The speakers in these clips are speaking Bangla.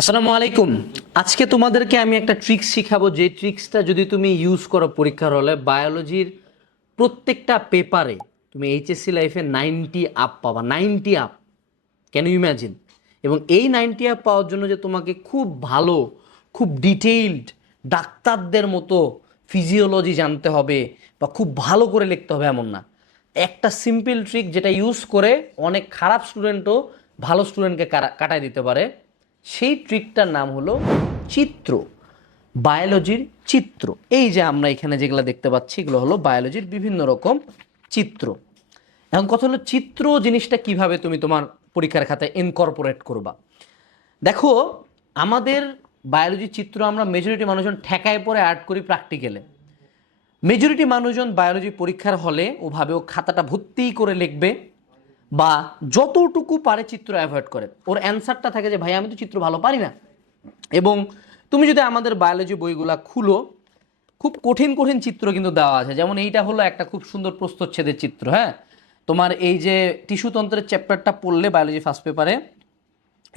আসসালামু আলাইকুম। আজকে তোমাদেরকে আমি একটা ট্রিক্স শিখাবো, যে ট্রিক্সটা যদি তুমি ইউজ করো পরীক্ষার হলে বায়োলজির প্রত্যেকটা পেপারে তুমি এইচএসসি লাইফে নাইনটি আপ পাবা ninety up can you imagine এবং এই নাইনটি আপ পাওয়ার জন্য যে তোমাকে খুব ভালো, খুব ডিটেইলড ডাক্তারদের মতো ফিজিওলজি জানতে হবে বা খুব ভালো করে লিখতে হবে এমন না। একটা সিম্পল ট্রিক যেটা ইউজ করে অনেক খারাপ স্টুডেন্টও ভালো স্টুডেন্টকে কাটায় দিতে পারে। সেই ট্রিকটার নাম হলো চিত্র বায়োলজির চিত্র। এই যে আমরা এখানে যেগুলো দেখতে পাচ্ছি, এগুলো হলো বায়োলজির বিভিন্ন রকম চিত্র। এখন কথা হলো চিত্র জিনিসটা কীভাবে তুমি তোমার পরীক্ষার খাতায় ইনকর্পোরেট করবা? দেখো, আমাদের বায়োলজি চিত্র আমরা মেজরিটি মানুষজন ঠেকায় পরে আর্ট করি প্র্যাকটিক্যালে মেজরিটি মানুষজন বায়োলজি পরীক্ষার হলে ওভাবে ও খাতাটা ভর্তি করে লিখবে। বা যতটুকু পারে চিত্র অ্যাভয়েড করে। ওর অ্যান্সারটা থাকে যে, ভাই, আমি তো চিত্র ভালো পারি না। এবং তুমি যদি আমাদের বায়োলজি বইগুলা খুলো, খুব কঠিন কঠিন চিত্র কিন্তু দেওয়া আছে। যেমন এইটা হলো একটা খুব সুন্দর প্রস্তচ্ছেদের চিত্র হ্যাঁ? তোমার এই যে টিস্যুতন্ত্রের চ্যাপ্টারটা পড়লে বায়োলজি ফার্স্ট পেপারে,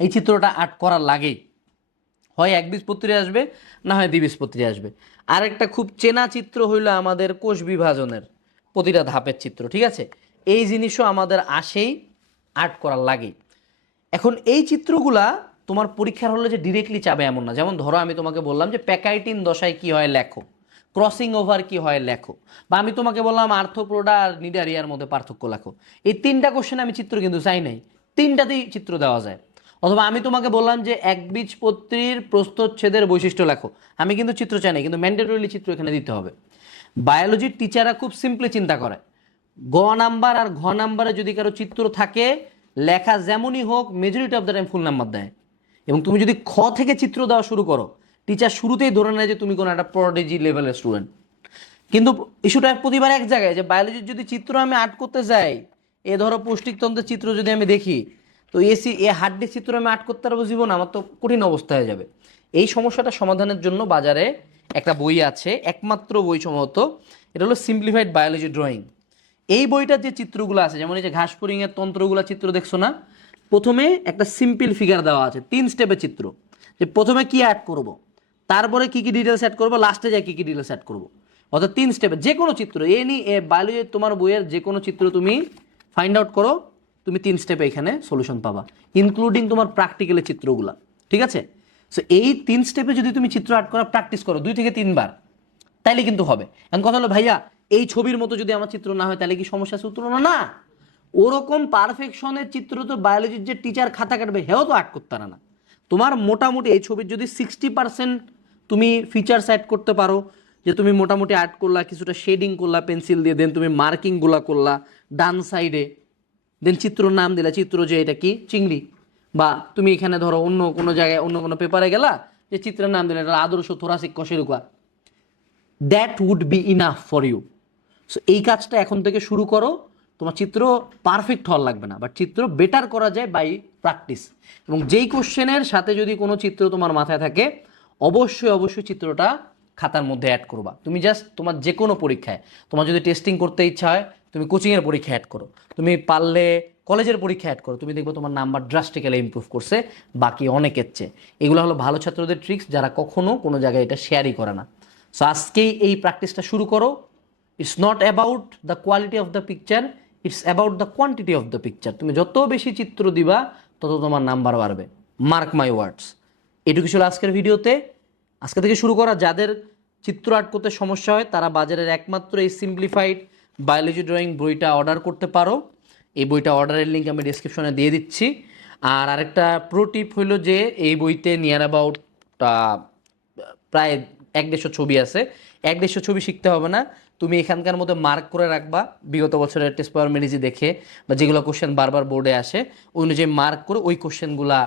এই চিত্রটা আর্ট করার লাগেই হয় এক বীজপত্রী আসবে, না হয় দ্বিবীজপত্রী আসবে। আরেকটা খুব চেনা চিত্র হইল আমাদের কোষ বিভাজনের প্রতিটা ধাপের চিত্র, ঠিক আছে? এই জিনিসও আমাদের আসেই আর্ট করার লাগেই এখন এই চিত্রগুলা তোমার পরীক্ষার হলে যে ডিরেক্টলি চাবে এমন না। যেমন ধরো আমি তোমাকে বললাম যে প্যাকাইটিন দশায় কি হয় লেখো ক্রসিং ওভার কি হয় লেখো, বা আমি তোমাকে বললাম আর্থোপ্রোডা আর নিডারিয়ার মধ্যে পার্থক্য লেখো। এই তিনটা কোশ্চেন আমি চিত্র কিন্তু চাই নাই। তিনটাতেই চিত্র দেওয়া যায়। অথবা আমি তোমাকে বললাম যে একবীজপত্রীর প্রস্তচ্ছেদের বৈশিষ্ট্য লেখো। আমি কিন্তু চিত্র চাই না কিন্তু ম্যান্ডেটরিলি চিত্র এখানে দিতে হবে। বায়োলজির টিচাররা খুব সিম্পলি চিন্তা করে। গ নাম্বার আর ঘ নাম্বারে যদি কারও চিত্র থাকে, লেখা যেমনই হোক majority of the time full number দেয়। এবং তুমি যদি খ থেকে চিত্র দেওয়া শুরু করো টিচার শুরুতেই ধরে নেয় যে তুমি কোনো একটা প্রডিজি লেভেলের স্টুডেন্ট কিন্তু ইস্যুটা প্রতিবার এক জায়গায়, যে বায়োলজির যদি চিত্র আমি আর্ট করতে যাই, এ ধরো পৌষ্টিকতন্ত্রের চিত্র যদি আমি দেখি, তো এসি এ হাড্ডির চিত্র আমি আর্ট করতে পারব জীবন, আমার তো কঠিন অবস্থা হয়ে যাবে। এই সমস্যাটা সমাধানের জন্য বাজারে একটা বই আছে, একমাত্র বই সম্ভবত, এটা হলো সিম্পলিফাইড বায়োলজি ড্রয়িং এই বইটার যে চিত্রগুলো আছে, যেমন এই যে ঘাস এর তন্ত্রগুলো চিত্র দেখছ না? প্রথমে একটা সিম্পল ফিগার দেওয়া আছে, তিন স্টেপের চিত্র। যে প্রথমে কি অ্যাড করব? তারপরে কি কি ডিটেলস অ্যাড করব? লাস্টে যায় কি কি ডিটেলস অ্যাড করব? অর্থাৎ তিন স্টেপে যে কোনো চিত্র এনি এ বায়োলজি তোমার বইয়ের যে কোনো চিত্র তুমি ফাইন্ড আউট করো, তুমি তিন স্টেপে এখানে সলিউশন পাবা ইনক্লুডিং তোমার প্র্যাকটিক্যালের চিত্রগুলা, ঠিক আছে? সো এই তিন স্টেপে যদি তুমি চিত্র আর্ট করা প্র্যাকটিস করো, দুই থেকে তিনবার, তাইলে কিন্তু হবে। এখন কথা হলো, ভাইয়া এই ছবির মতো যদি আমার চিত্র না হয়, তাহলে কি সমস্যা সূত্র না না। ওরকম পারফেকশনের চিত্র তো বায়োলজির যে টিচার খাতা কাটবে, হেও তো আর্ট করতে না। তোমার মোটামুটি এই ছবির যদি সিক্সটি পার্সেন্ট তুমি ফিচার্স অ্যাড করতে পারো, যে তুমি মোটামুটি আর্ট করলা, কিছুটা শেডিং করলা পেন্সিল দিয়ে দেন তুমি মার্কিংগুলা করলা, ডান সাইডে দেন চিত্র নাম দিলা, চিত্র যে এটা কি? চিংড়ি। বা তুমি এখানে ধরো অন্য কোনো জায়গায়, অন্য কোনো পেপারে গেলা, যে চিত্রের নাম দিলে, এটা আদর্শ thoracic কশেরুকা that would be enough for you so এই কাজটা এখন থেকে শুরু করো। তোমার চিত্র পারফেক্ট হওয়ার লাগবে না বাট চিত্র বেটার করা যায় বাই প্র্যাকটিস এবং যেই কোশ্চেনের সাথে যদি কোনো চিত্র তোমার মাথায় থাকে, অবশ্যই অবশ্যই চিত্রটা খাতার মধ্যে অ্যাড করবা। তুমি জাস্ট তোমার যে কোনো পরীক্ষায়, তোমার যদি টেস্টিং করতে ইচ্ছা হয়, তুমি কোচিংয়ের পরীক্ষা অ্যাড করো। তুমি পারলে কলেজের পরীক্ষা অ্যাড করো। তুমি দেখবে তোমার নাম্বার ড্রাস্টিক্যালি ইমপ্রুভ করছে, বাকি অনেকের চেয়ে। এগুলো হলো ভালো ছাত্রদের ট্রিক্স যারা কখনো কোনো জায়গায় এটা শেয়ারই করে না। সো আজকেই এই প্র্যাকটিসটা শুরু করো। It's not about the quality of the picture it's about the quantity of the picture তুমি যত বেশি চিত্র দিবা, তত তোমার নাম্বার বাড়বে। মার্ক মাই ওয়ার্ডস এটুকু ছিল আজকের ভিডিওতে। আজকে থেকে শুরু করা, যাদের চিত্র আর্ট করতে সমস্যা হয়, তারা বাজারের একমাত্র এই সিম্পলিফাইড বায়োলজি ড্রয়িং বইটা অর্ডার করতে পারো। এই বইটা অর্ডারের লিঙ্ক আমি ডিসক্রিপশনে দিয়ে দিচ্ছি। আর আরেকটা প্রো টিপ হইল যে, এই বইতে নিয়ার অ্যাবাউট প্রায় এক দেড়শো ছবি আছে। এক দেড়শো ছবি শিখতে হবে না। তুমি এখানকার মধ্যে মার্ক করে রাখবা। বিগত বছরের টেস্ট পাওয়ার মেডিজি দেখে বা যেগুলো কোশ্চেন বারবার বোর্ডে আসে অনুযায়ী মার্ক করে ওই কোশ্চেনগুলা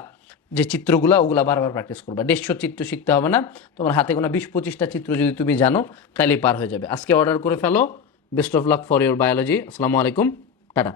যে চিত্রগুলো, ওগুলো বারবার প্র্যাকটিস করবা। দেড়শো চিত্র শিখতে হবে না। তোমার হাতে কোনো বিশ পঁচিশটা চিত্র যদি তুমি জানো তাহলেই পার হয়ে যাবে। আজকে অর্ডার করে ফেলো। Best of luck for your biology আসসালামু আলাইকুম। টাটা।